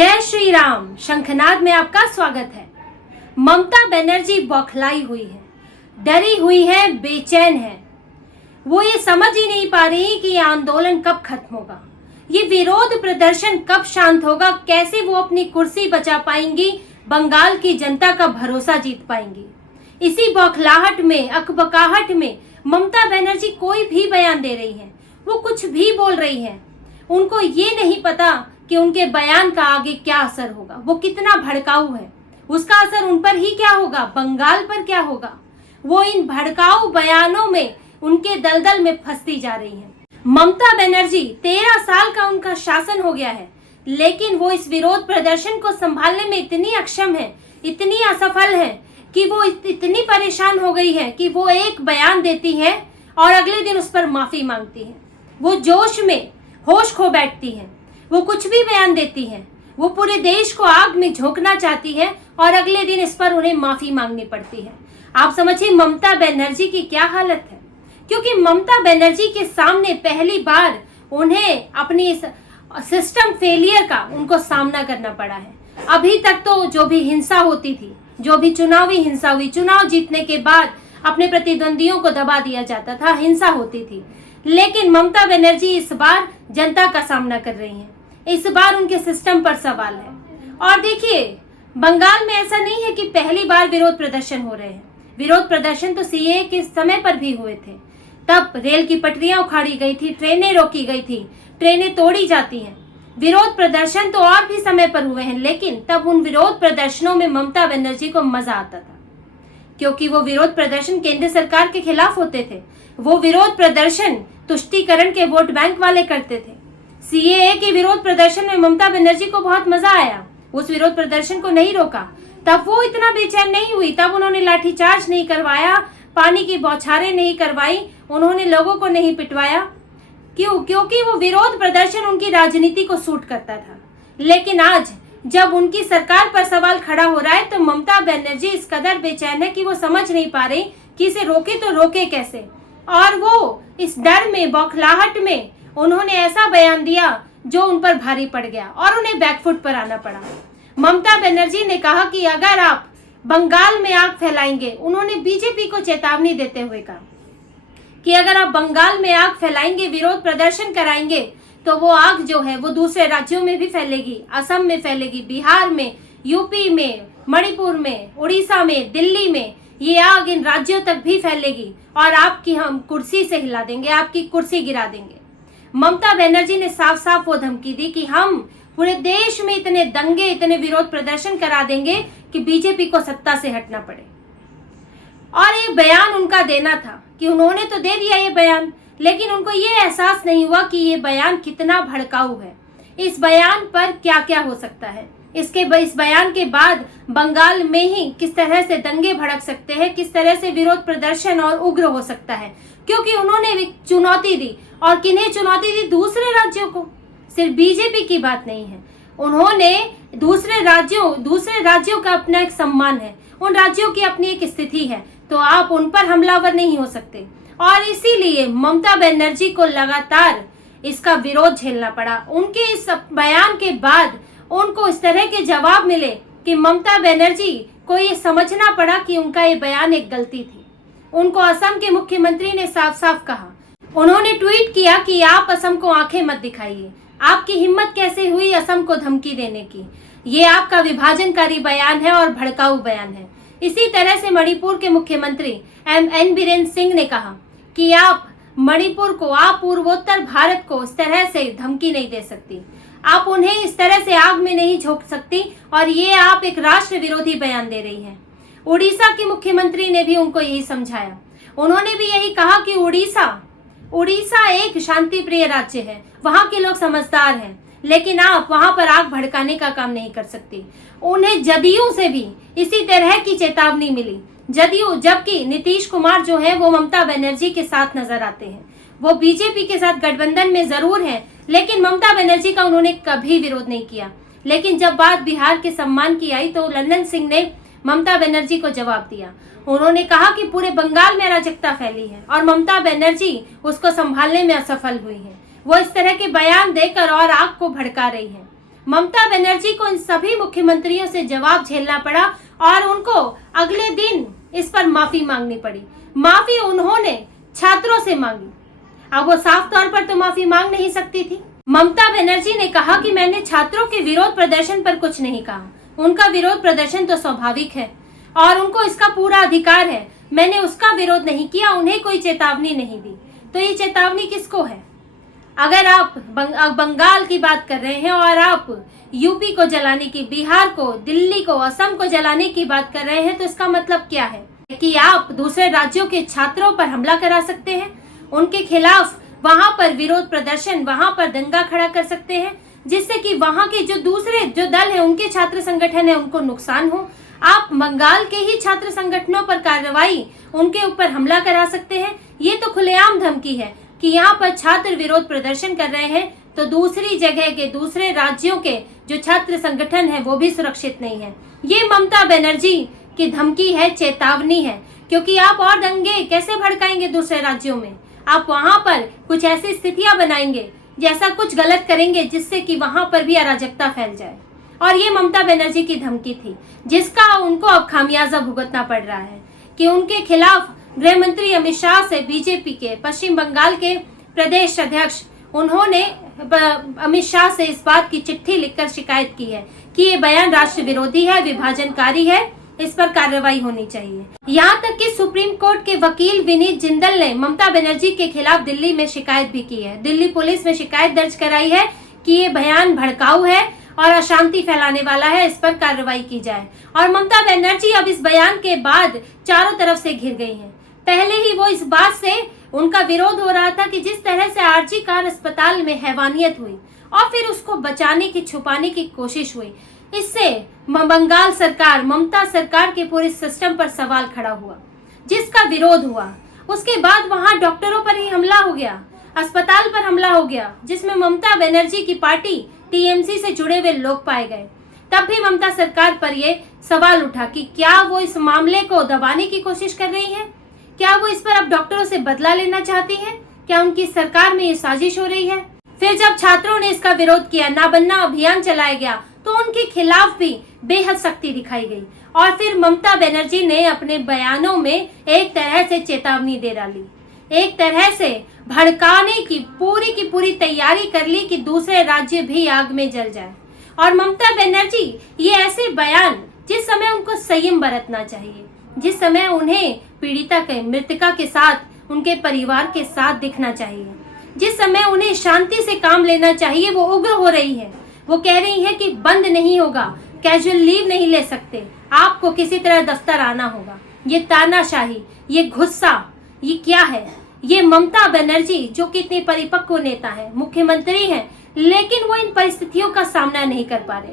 जय श्री राम। शंखनाद में आपका स्वागत है। ममता बनर्जी बौखलाई हुई है, डरी हुई है, बेचैन है। वो ये समझ ही नहीं पा रही कि ये आंदोलन कब खत्म होगा, ये विरोध प्रदर्शन कब शांत होगा, कैसे वो अपनी कुर्सी बचा पाएंगी, बंगाल की जनता का भरोसा जीत पाएंगी। इसी बौखलाहट में, अकबकाहट में ममता बनर्जी कोई भी बयान दे रही है, वो कुछ भी बोल रही है। उनको ये नहीं पता कि उनके बयान का आगे क्या असर होगा, वो कितना भड़काऊ है, उसका असर उन पर ही क्या होगा, बंगाल पर क्या होगा। वो इन भड़काऊ बयानों में उनके दलदल में फंसती जा रही है। ममता बनर्जी 13 साल का उनका शासन हो गया है, लेकिन वो इस विरोध प्रदर्शन को संभालने में इतनी अक्षम है, इतनी असफल है कि वो इतनी परेशान हो गई है कि वो एक बयान देती है और अगले दिन उस पर माफी मांगती है। वो जोश में होश खो बैठती है, वो कुछ भी बयान देती है, वो पूरे देश को आग में झोंकना चाहती है और अगले दिन इस पर उन्हें माफी मांगनी पड़ती है। आप समझिए ममता बनर्जी की क्या हालत है, क्योंकि ममता बनर्जी के सामने पहली बार उन्हें अपनी इस सिस्टम फेलियर का उनको सामना करना पड़ा है। अभी तक तो जो भी हिंसा होती थी, जो भी चुनावी हिंसा हुई, चुनाव जीतने के बाद अपने प्रतिद्वंदियों को दबा दिया जाता था, हिंसा होती थी, लेकिन ममता बनर्जी इस बार जनता का सामना कर रही हैं। इस बार उनके सिस्टम पर सवाल है। और देखिए, बंगाल में ऐसा नहीं है कि पहली बार विरोध प्रदर्शन हो रहे हैं। विरोध प्रदर्शन तो सीएए के समय पर भी हुए थे। तब रेल की पटरियां उखाड़ी गई थी, ट्रेनें रोकी गई थी, ट्रेनें तोड़ी जाती हैं। विरोध प्रदर्शन तो और भी समय पर हुए हैं, लेकिन तब उन विरोध प्रदर्शनों में ममता बनर्जी को मजा आता था, क्योंकि वो विरोध प्रदर्शन केंद्र सरकार के खिलाफ होते थे। वो विरोध प्रदर्शन तुष्टीकरण के वोट बैंक वाले करते थे। सीएए के विरोध प्रदर्शन में ममता बनर्जी को बहुत मजा आया, उस विरोध प्रदर्शन को नहीं रोका। तब वो इतना बेचैन नहीं हुई, तब उन्होंने लाठीचार्ज नहीं करवाया, पानी की बौछारें नहीं करवाई, उन्होंने लोगों को नहीं पिटवाया। क्यों? क्योंकि वो विरोध प्रदर्शन उनकी राजनीति को सूट करता था। लेकिन आज जब उनकी सरकार पर सवाल खड़ा हो रहा है, तो ममता बनर्जी इस कदर बेचैन है कि वो समझ नहीं पा रही कि इसे रोके तो रोके कैसे। और वो इस डर में, बौखलाहट में उन्होंने ऐसा बयान दिया जो उन पर भारी पड़ गया और उन्हें बैकफुट पर आना पड़ा। ममता बनर्जी ने कहा कि अगर आप बंगाल में आग फैलाएंगे, उन्होंने बीजेपी को चेतावनी देते हुए कहा कि अगर आप बंगाल में आग फैलाएंगे, विरोध प्रदर्शन कराएंगे, तो वो आग जो है वो दूसरे राज्यों में भी फैलेगी, असम में फैलेगी, बिहार में, यूपी में, मणिपुर में, उड़ीसा में, दिल्ली में। ये आग इन राज्यों तक भी फैलेगी और आपकी हम कुर्सी से हिला देंगे, आपकी कुर्सी गिरा देंगे। ममता बनर्जी ने साफ साफ वो धमकी दी कि हम पूरे देश में इतने दंगे, इतने विरोध प्रदर्शन करा देंगे कि बीजेपी को सत्ता से हटना पड़े। और ये बयान उनका देना था कि उन्होंने तो दे दिया ये बयान, लेकिन उनको ये एहसास नहीं हुआ कि ये बयान कितना भड़काऊ है, इस बयान पर क्या क्या हो सकता है, इस बयान के बाद बंगाल में ही किस तरह से दंगे भड़क सकते हैं, किस तरह से विरोध प्रदर्शन और उग्र हो सकता है। क्योंकि उन्होंने चुनौती दी, और किन्हें चुनौती दी? दूसरे राज्यों को। सिर्फ बीजेपी की बात नहीं है, उन्होंने दूसरे राज्यों का अपना एक सम्मान है, उन राज्यों की अपनी एक स्थिति है, तो आप उन पर हमलावर नहीं हो सकते। और इसीलिए ममता बनर्जी को लगातार इसका विरोध झेलना पड़ा। उनके इस बयान के बाद उनको इस तरह के जवाब मिले कि ममता बनर्जी को ये समझना पड़ा कि उनका ये बयान एक गलती थी। उनको असम के मुख्यमंत्री ने साफ साफ कहा, उन्होंने ट्वीट किया कि आप असम को आंखें मत दिखाइए, आपकी हिम्मत कैसे हुई असम को धमकी देने की, ये आपका विभाजनकारी बयान है और भड़काऊ बयान है। इसी तरह से मणिपुर के मुख्यमंत्री एन बीरेन सिंह ने कहा कि आप मणिपुर को, आप पूर्वोत्तर भारत को इस तरह से धमकी नहीं दे सकती, आप उन्हें इस तरह से आग में नहीं झोंक सकती, और ये आप एक राष्ट्र विरोधी बयान दे रही हैं। उड़ीसा के मुख्यमंत्री ने भी उनको यही समझाया, उन्होंने भी यही कहा कि उड़ीसा एक शांति प्रिय राज्य है, वहां के लोग समझदार हैं, लेकिन आप वहां पर आग भड़काने का काम नहीं कर सकती। उन्हें जदयू से भी इसी तरह की चेतावनी मिली। जदयू, जबकि नीतीश कुमार जो है वो ममता बनर्जी के साथ नजर आते हैं, वो बीजेपी के साथ गठबंधन में जरूर हैं, लेकिन ममता बनर्जी का उन्होंने कभी विरोध नहीं किया। लेकिन जब बात बिहार के सम्मान की आई, तो लल्लन सिंह ने ममता बनर्जी को जवाब दिया। उन्होंने कहा कि पूरे बंगाल में अराजकता फैली है और ममता बनर्जी उसको संभालने में असफल हुई है। वो इस तरह के बयान देकर और आग को भड़का रही है। ममता बनर्जी को इन सभी मुख्यमंत्रियों से जवाब झेलना पड़ा और उनको अगले दिन इस पर माफी मांगनी पड़ी। माफी उन्होंने छात्रों से मांगी। अब वो साफ तौर पर तो माफी मांग नहीं सकती थी। ममता बनर्जी ने कहा कि मैंने छात्रों के विरोध प्रदर्शन पर कुछ नहीं कहा। उनका विरोध प्रदर्शन तो स्वाभाविक है और उनको इसका पूरा अधिकार है। मैंने उसका विरोध नहीं किया, उन्हें कोई चेतावनी नहीं दी। तो ये चेतावनी किसको है? अगर आप बंगाल की बात कर रहे हैं और आप यूपी को जलाने की, बिहार को, दिल्ली को, असम को जलाने की बात कर रहे हैं, तो इसका मतलब क्या है कि आप दूसरे राज्यों के छात्रों पर हमला करा सकते हैं, उनके खिलाफ वहां पर विरोध प्रदर्शन, वहां पर दंगा खड़ा कर सकते हैं, जिससे कि वहां के जो दूसरे जो दल है, उनके छात्र संगठन है, उनको नुकसान हो। आप बंगाल के ही छात्र संगठनों पर कार्रवाई, उनके ऊपर हमला करा सकते हैं। ये तो खुलेआम धमकी है कि यहाँ पर छात्र विरोध प्रदर्शन कर रहे हैं तो दूसरी जगह के, दूसरे राज्यों के जो छात्र संगठन है वो भी सुरक्षित नहीं है। ये ममता बनर्जी की धमकी है, चेतावनी है, क्योंकि आप और दंगे कैसे भड़काएंगे दूसरे राज्यों में? आप वहां पर कुछ ऐसी स्थितियां बनाएंगे, जैसा कुछ गलत करेंगे जिससे कि वहां पर भी अराजकता फैल जाए। और ये ममता बनर्जी की धमकी थी, जिसका उनको अब खामियाजा भुगतना पड़ रहा है कि उनके खिलाफ गृह मंत्री अमित शाह से बीजेपी के पश्चिम बंगाल के प्रदेश अध्यक्ष, उन्होंने अमित शाह से इस बात की चिट्ठी लिखकर शिकायत की है कि ये बयान राष्ट्र विरोधी है, विभाजनकारी है, इस पर कार्रवाई होनी चाहिए। यहाँ तक कि सुप्रीम कोर्ट के वकील विनीत जिंदल ने ममता बनर्जी के खिलाफ दिल्ली में शिकायत भी की है। दिल्ली पुलिस में शिकायत दर्ज कराई है कि ये बयान भड़काऊ है और अशांति फैलाने वाला है, इस पर कार्रवाई की जाए। और ममता बनर्जी अब इस बयान के बाद चारों तरफ से घिर गई हैं। पहले ही वो इस बात से उनका विरोध हो रहा था कि जिस तरह से आरजी कार अस्पताल में हैवानियत हुई और फिर उसको बचाने की, छुपाने की कोशिश हुई, इससे बंगाल सरकार, ममता सरकार के पूरे सिस्टम पर सवाल खड़ा हुआ, जिसका विरोध हुआ। उसके बाद वहां डॉक्टरों पर ही हमला हो गया, अस्पताल पर हमला हो गया, जिसमें ममता बनर्जी की पार्टी टीएमसी से जुड़े हुए लोग पाए गए। तब भी ममता सरकार पर यह सवाल उठा कि क्या वो इस मामले को दबाने की कोशिश कर रही है? क्या वो इस पर अब डॉक्टरों से बदला लेना चाहती है? क्या उनकी सरकार में ये साजिश हो रही है? फिर जब छात्रों ने इसका विरोध किया, ना बनना अभियान चलाया गया, तो उनके खिलाफ भी बेहद सख्ती दिखाई गई। और फिर ममता बनर्जी ने अपने बयानों में एक तरह से चेतावनी दे डाली, एक तरह से भड़काने की पूरी तैयारी कर ली कि दूसरे राज्य भी आग में जल जाए। और ममता बनर्जी ये ऐसे बयान, जिस समय उनको संयम बरतना चाहिए, जिस समय उन्हें पीड़िता के, मृतका के साथ, उनके परिवार के साथ दिखना चाहिए, जिस समय उन्हें शांति से काम लेना चाहिए, वो उग्र हो रही है। वो कह रही है कि बंद नहीं होगा, कैजुअल लीव नहीं ले सकते, आपको किसी तरह दफ्तर आना होगा। ये तानाशाही, ये गुस्सा, ये क्या है? ये ममता बनर्जी जो कि इतनी परिपक्व नेता है, मुख्यमंत्री है, लेकिन वो इन परिस्थितियों का सामना नहीं कर पा रहे।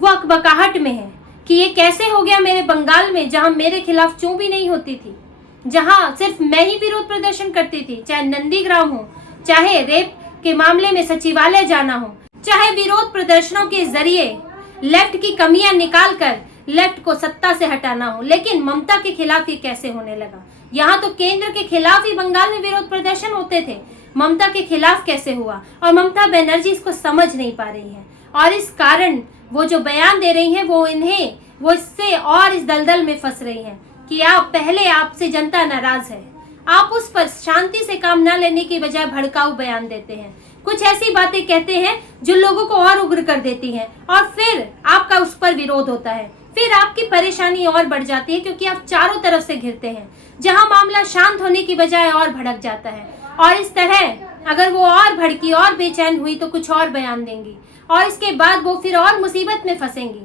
वो अकबकाहट में है कि ये कैसे हो गया मेरे बंगाल में, जहां मेरे खिलाफ चूं भी नहीं होती थी, जहां सिर्फ मैं ही विरोध प्रदर्शन करती थी, चाहे नंदीग्राम हो, चाहे रेप के मामले में सचिवालय जाना हो, चाहे विरोध प्रदर्शनों के जरिए लेफ्ट की कमियां निकालकर लेफ्ट को सत्ता से हटाना हो। लेकिन ममता के खिलाफ ये कैसे होने लगा? यहाँ तो केंद्र के खिलाफ ही बंगाल में विरोध प्रदर्शन होते थे, ममता के खिलाफ कैसे हुआ? और ममता बनर्जी इसको समझ नहीं पा रही है और इस कारण वो जो बयान दे रही है वो इससे और इस दलदल में फंस रही है कि आपसे जनता नाराज है, आप उस पर शांति से काम न लेने की बजाय भड़काऊ बयान देते हैं, कुछ ऐसी बातें कहते हैं जो लोगों को और उग्र कर देती हैं और फिर आपका उस पर विरोध होता है। फिर आपकी परेशानी और बढ़ जाती है क्योंकि आप चारों तरफ से घिरते हैं, जहां मामला शांत होने की बजाय और भड़क जाता है। और इस तरह अगर वो और भड़की और बेचैन हुई तो कुछ और बयान देंगी और इसके बाद वो फिर और मुसीबत में फंसेंगी।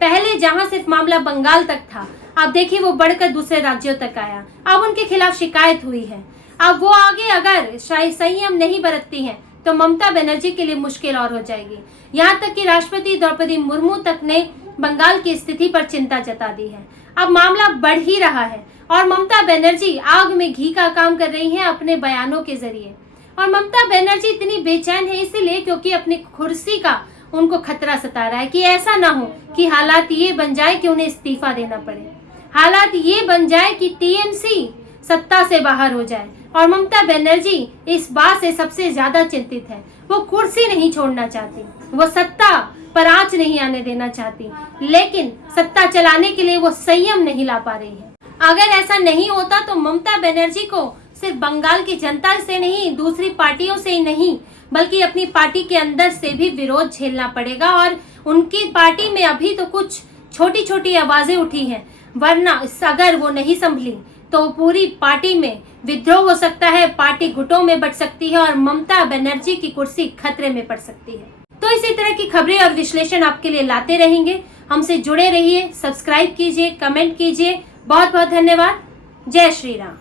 पहले जहां सिर्फ मामला बंगाल तक था, अब देखिए वो बढ़कर दूसरे राज्यों तक आया। अब उनके खिलाफ शिकायत हुई है। अब वो आगे अगर संयम नहीं बरतती हैं तो ममता बनर्जी के लिए मुश्किल और हो जाएगी। यहाँ तक कि राष्ट्रपति द्रौपदी मुर्मू तक ने बंगाल की स्थिति पर चिंता जता दी है। अब मामला बढ़ ही रहा है और ममता बनर्जी आग में घी का काम कर रही हैं अपने बयानों के जरिए। और ममता बनर्जी इतनी बेचैन है इसीलिए क्योंकि अपनी कुर्सी का उनको खतरा सता रहा है कि ऐसा ना हो कि हालात ये बन जाए कि उन्हें इस्तीफा देना पड़े, हालात ये बन जाए कि टीएमसी सत्ता से बाहर हो जाए। और ममता बनर्जी इस बात से सबसे ज्यादा चिंतित है। वो कुर्सी नहीं छोड़ना चाहती, वो सत्ता पर आंच नहीं आने देना चाहती, लेकिन सत्ता चलाने के लिए वो संयम नहीं ला पा रही है। अगर ऐसा नहीं होता तो ममता बनर्जी को सिर्फ बंगाल की जनता से नहीं, दूसरी पार्टियों से ही नहीं, बल्कि अपनी पार्टी के अंदर से भी विरोध झेलना पड़ेगा। और उनकी पार्टी में अभी तो कुछ छोटी छोटी आवाजें उठी हैं, वरना अगर वो नहीं संभली तो पूरी पार्टी में विद्रोह हो सकता है, पार्टी गुटों में बट सकती है और ममता बनर्जी की कुर्सी खतरे में पड़ सकती है। तो इसी तरह की खबरें और विश्लेषण आपके लिए लाते रहेंगे। हमसे जुड़े रहिए, सब्सक्राइब कीजिए, कमेंट कीजिए। बहुत बहुत धन्यवाद। जय श्री राम।